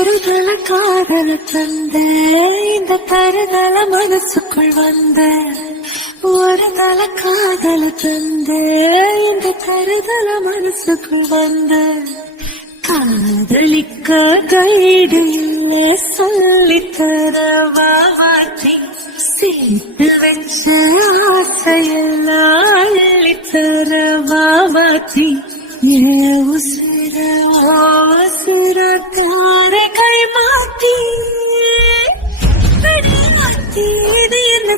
ஒரு தல காதல தந்த இந்த தருதல மனசுக்குள் வந்த ஒரு தல காதல தந்த இந்த தருதல மனசுக்குள் வந்த காதலிக்க கைடு இல்லை சொல்லித்தர மாற்றி சேர்த்து வச்ச ஆசையெல்லாம் அள்ளித்தர மாற்றி உசிர உசிர தாரகை மாற்றி இது என்ன